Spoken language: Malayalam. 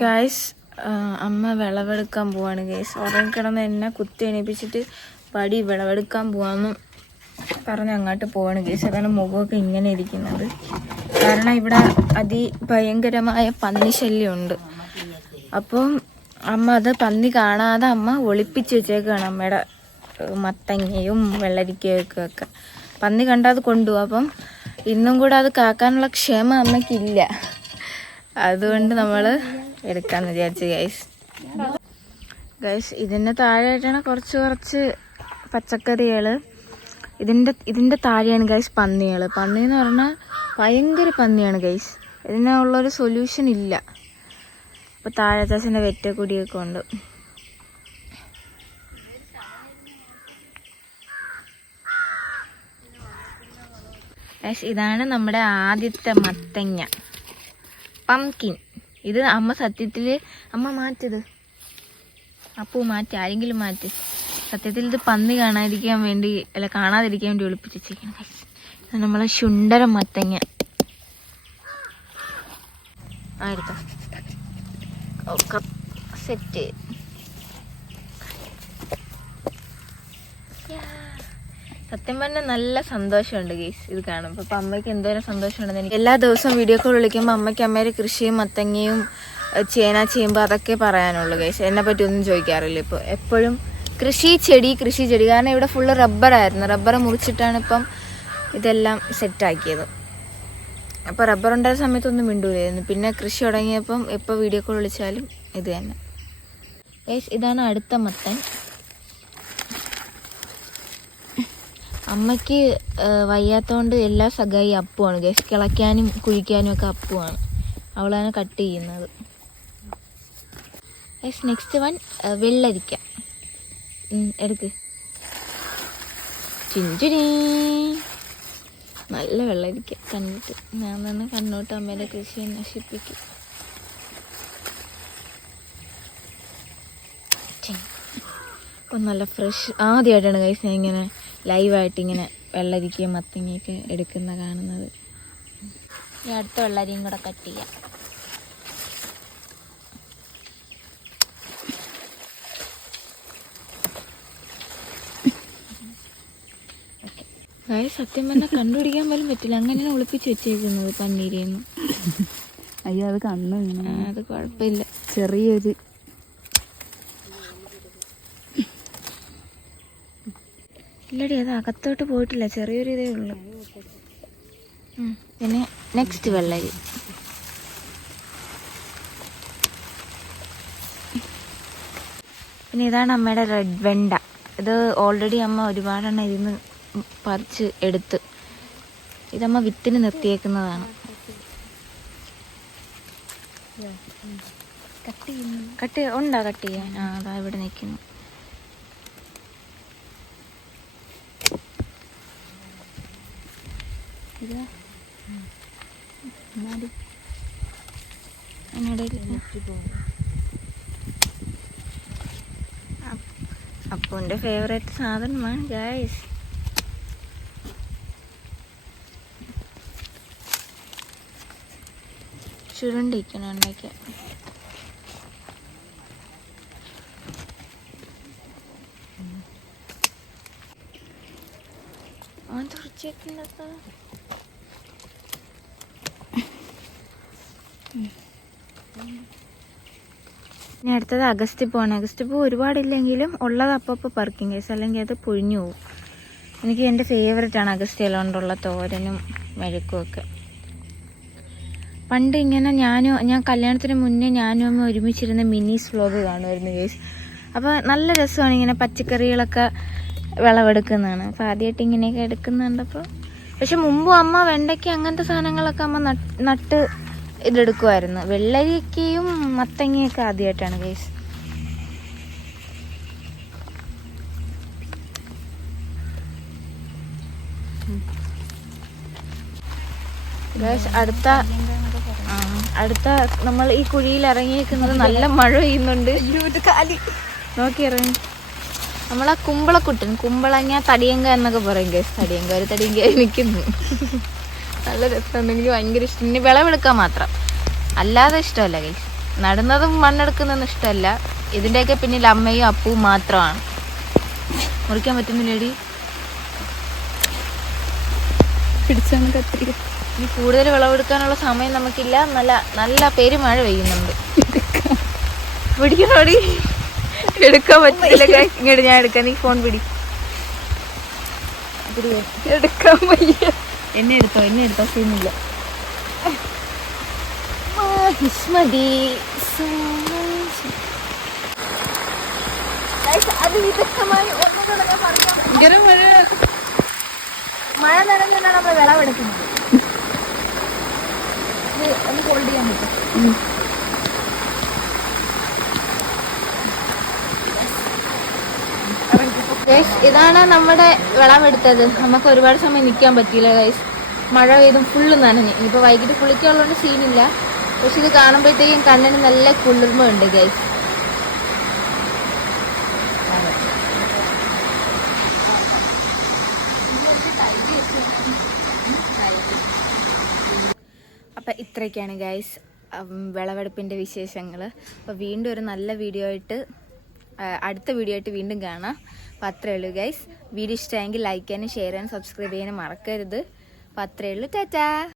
ഗൈസ് അമ്മ വിളവെടുക്കാൻ പോവാണ് ഗൈസ്. ഉറങ്ങിക്കിടന്ന് എന്നെ കുത്തി എണീപ്പിച്ചിട്ട് പടി വിളവെടുക്കാൻ പോവാന്ന് പറഞ്ഞ് അങ്ങോട്ട് പോവാണ് ഗൈസ്. അതാണ് മുഖമൊക്കെ ഇങ്ങനെ ഇരിക്കുന്നത്. കാരണം ഇവിടെ അതിഭയങ്കരമായ പന്നി ശല്യമുണ്ട്. അപ്പം അമ്മ അത് പന്നി കാണാതെ അമ്മ ഒളിപ്പിച്ച് വെച്ചേക്കാണ് അമ്മയുടെ മത്തങ്ങയും വെള്ളരിക്കയും ഒക്കെ. പന്നി കണ്ടാൽ അത് കൊണ്ടുപോകും. അപ്പം ഇന്നും കൂടെ അത് കാക്കാനുള്ള ക്ഷമ അമ്മയ്ക്കില്ല. അതുകൊണ്ട് നമ്മൾ എടുക്കാമെന്ന് വിചാരിച്ചു ഗൈസ്. ഇതിൻ്റെ താഴെയായിട്ടാണ് കുറച്ച് പച്ചക്കറികൾ. ഇതിൻ്റെ താഴെയാണ് ഗൈസ് പന്നികൾ. പന്നി എന്ന് പറഞ്ഞാൽ ഭയങ്കര പന്നിയാണ് ഗൈസ്. ഇതിനുള്ളൊരു സൊല്യൂഷൻ ഇല്ല. അപ്പോൾ താഴത്തെ വെറ്റക്കുടിയൊക്കെ ഉണ്ട്. ഗൈസ് ഇതാണ് നമ്മുടെ ആദ്യത്തെ മത്തങ്ങ, പംകിൻ. ഇത് അമ്മ സത്യത്തിൽ അമ്മ മാറ്റത്, അപ്പൂ മാറ്റി, ആരെങ്കിലും മാറ്റി. സത്യത്തിൽ ഇത് പന്നി കാണാതിരിക്കാൻ വേണ്ടി ഒളിപ്പിച്ച് വെച്ചിരിക്കണം. ഇത് നമ്മളെ ശുണ്ടര മത്തങ്ങ. ആയിരത്തോ സെറ്റ്. സത്യം പറഞ്ഞാൽ നല്ല സന്തോഷമുണ്ട് ഗീസ് ഇത് കാണുമ്പോൾ. അപ്പം അമ്മയ്ക്ക് എന്തോരം സന്തോഷമുണ്ടെന്ന് എനിക്ക് എല്ലാ ദിവസവും വീഡിയോ കോൾ വിളിക്കുമ്പോൾ അമ്മയ്ക്ക് അമ്മയുടെ കൃഷിയും മത്തങ്ങയും ചേമ്പ് അതൊക്കെ പറയാനുള്ളൂ ഗൈസ്. എന്നെ പറ്റി ഒന്നും ചോദിക്കാറില്ല. ഇപ്പോൾ എപ്പോഴും കൃഷി ചെടി. കാരണം ഇവിടെ ഫുള്ള് റബ്ബറായിരുന്നു. റബ്ബർ മുറിച്ചിട്ടാണ് ഇപ്പം ഇതെല്ലാം സെറ്റാക്കിയത്. അപ്പോൾ റബ്ബർ ഉണ്ടായ സമയത്തൊന്നും മിണ്ടൂലായിരുന്നു. പിന്നെ കൃഷി തുടങ്ങിയപ്പം എപ്പോൾ വീഡിയോ കോൾ വിളിച്ചാലും ഇത് തന്നെ ഗൈസ്. ഇതാണ് അടുത്ത മത്തൻ. അമ്മയ്ക്ക് വയ്യാത്തതുകൊണ്ട് എല്ലാ സഹായി അപ്പുവാണ് ഗൈസ്. കിളയ്ക്കാനും കുഴിക്കാനും ഒക്കെ അപ്പുവാണ്. അവളാണ് കട്ട് ചെയ്യുന്നത് ഗൈസ്. നെക്സ്റ്റ് വൺ വെള്ളരിക്ക. എടുക്ക്. ചിഞ്ചുരി. നല്ല വെള്ളരിക്ക കണ്ടിട്ട് ഞാൻ തന്നെ കണ്ണോട്ട് അമ്മയുടെ കൃഷിയെ നശിപ്പിക്കും. അപ്പം നല്ല ഫ്രഷ്. ആദ്യമായിട്ടാണ് ഗൈസ് ഞാൻ ഇങ്ങനെ ലൈവായിട്ട് ഇങ്ങനെ വെള്ളരിക്കയും മത്തങ്ങയൊക്കെ എടുക്കുന്ന കാണുന്നത്. ഈ അടുത്ത വെള്ളരിയും കൂടെ കട്ട് ചെയ്യാം. ഗൈസ് സത്യം പറഞ്ഞാൽ കണ്ടുപിടിക്കാൻ പോലും പറ്റില്ല. അങ്ങനെയാണ് ഒളിപ്പിച്ച് വെച്ചേക്കുന്നത് പന്നീരിന്ന്. അയ്യോ അത് കണ്ണു. അത് കുഴപ്പമില്ല. ചെറിയൊരു ഇല്ലടി, അത് അകത്തോട്ട് പോയിട്ടില്ല. ചെറിയൊരു ഇതേ ഉള്ളു. പിന്നെ നെക്സ്റ്റ് വെള്ളരി. പിന്നെ ഇതാണ് അമ്മയുടെ റെഡ് വെണ്ട. ഇത് ഓൾറെഡി അമ്മ ഒരുപാടെണ്ണം ഇരുന്ന് പറിച്ച് എടുത്ത്. ഇതമ്മ വിത്തിന് നിർത്തിയേക്കുന്നതാണ്. കട്ട് ഉണ്ടാ കട്ട് ചെയ്യാൻ? അതാ ഇവിടെ നിൽക്കുന്നു. അപ്പൂൻ്റെ ഫേവറേറ്റ് സാധനമാണ് ഗൈസ്. ചുരുണ്ടിരിക്കണം ഉണ്ടാക്കിയ. തുറച്ചേക്കുന്നത്. ഇനി അടുത്തത് അഗസ്ത്യപ്പൂവാണ്. അഗസ്ത്യപ്പൂ ഒരുപാടില്ലെങ്കിലും ഉള്ളത് അപ്പം പറിക്കും കേസ്, അല്ലെങ്കിൽ അത് പൊഴിഞ്ഞു പോകും. എനിക്ക് എൻ്റെ ഫേവറേറ്റാണ് അഗസ്ത്യ ഇല കൊണ്ടുള്ള തോരനും മെഴുക്കും ഒക്കെ. പണ്ട് ഇങ്ങനെ ഞാൻ കല്യാണത്തിന് മുന്നേ ഞാനും അമ്മ ഒരുമിച്ചിരുന്ന മിനീസ് വ്ലോഗ് കാണുമായിരുന്നു കേസ്. അപ്പോൾ നല്ല രസമാണ് ഇങ്ങനെ പച്ചക്കറികളൊക്കെ വിളവെടുക്കുന്നതാണ്. അപ്പോൾ ആദ്യമായിട്ട് ഇങ്ങനെയൊക്കെ എടുക്കുന്നുണ്ടപ്പോൾ. പക്ഷെ മുമ്പും അമ്മ വെണ്ടയ്ക്ക അങ്ങനത്തെ സാധനങ്ങളൊക്കെ അമ്മ നട്ട് ഇതെടുക്കുമായിരുന്നു. വെള്ളരിക്കയും മത്തങ്ങയൊക്കെ ആദ്യമായിട്ടാണ് ഗൈസ്. അടുത്ത നമ്മൾ ഈ കുഴിയിൽ ഇറങ്ങിയേക്കുന്നത് നല്ല മഴ പെയ്യുന്നുണ്ട്. നോക്കി ഇറങ്ങി. നമ്മളാ കുമ്പളങ്ങ തടിയങ്ക എന്നൊക്കെ പറയും ഗൈസ്. തടിയങ്ക നിൽക്കുന്നു. നല്ല രസമുണ്ട്. എനിക്ക് ഭയങ്കര ഇഷ്ടം. ഇനി വിളവെടുക്കാൻ മാത്രം, അല്ലാതെ ഇഷ്ടമല്ല ഗൈസ്. നടുന്നതും മണ്ണെടുക്കുന്നതൊന്നും ഇഷ്ടമല്ല. ഇതിൻ്റെയൊക്കെ പിന്നിൽ അമ്മയും അപ്പവും മാത്രമാണ്. മുറിക്കാൻ പറ്റുന്നില്ലേടി? പിടിച്ചാണ് കത്തിരിക്ക. ഇനി കൂടുതൽ വിളവെടുക്കാനുള്ള സമയം നമുക്കില്ല. നല്ല നല്ല പെരുമഴ പെയ്യുന്നുണ്ട്. പിടിക്കണോടി? എടുക്കാൻ പറ്റില്ല. ഇങ്ങോട്ട് ഞാൻ എടുക്കാം. നീ ഫോൺ പിടി. എടുക്കാൻ വയ്യ. എന്നെ എടുത്തോ സീനില്ല. മഴ നനഞ്ഞാണ് നമ്മൾ വിളവെടുക്കുന്നത്. ഒന്ന് ഹോൾഡ് ചെയ്യാൻ പറ്റും. ഇതാണ് നമ്മുടെ വിളവെടുത്തത്. നമുക്ക് ഒരുപാട് സമയം നിൽക്കാൻ പറ്റിയില്ല ഗൈസ്. മഴ പെയ്തും ഫുള്ള് നനഞ്ഞ്. ഇനിയിപ്പോൾ വൈകിട്ട് കുളിക്കാനുള്ളതുകൊണ്ട് സീനില്ല. പക്ഷെ ഇത് കാണുമ്പോഴത്തേക്കും കണ്ണിന് നല്ല കുളിർമ ഉണ്ട് ഗൈസ്. അപ്പം ഇത്രയൊക്കെയാണ് ഗൈസ് വിളവെടുപ്പിൻ്റെ വിശേഷങ്ങൾ. അപ്പോൾ വീണ്ടും ഒരു നല്ല വീഡിയോ ആയിട്ട് അടുത്ത വീഡിയോ ആയിട്ട് വീണ്ടും കാണാം. അപ്പോൾ അത്രയേ ഉള്ളൂ ഗൈസ്. വീഡിയോ ഇഷ്ടമായെങ്കിൽ ലൈക്ക് ചെയ്യാനും ഷെയർ ചെയ്യാനും സബ്സ്ക്രൈബ് ചെയ്യാനും മറക്കരുത്. അപ്പോൾ അത്രയേ ഉള്ളൂ. ടാറ്റാ.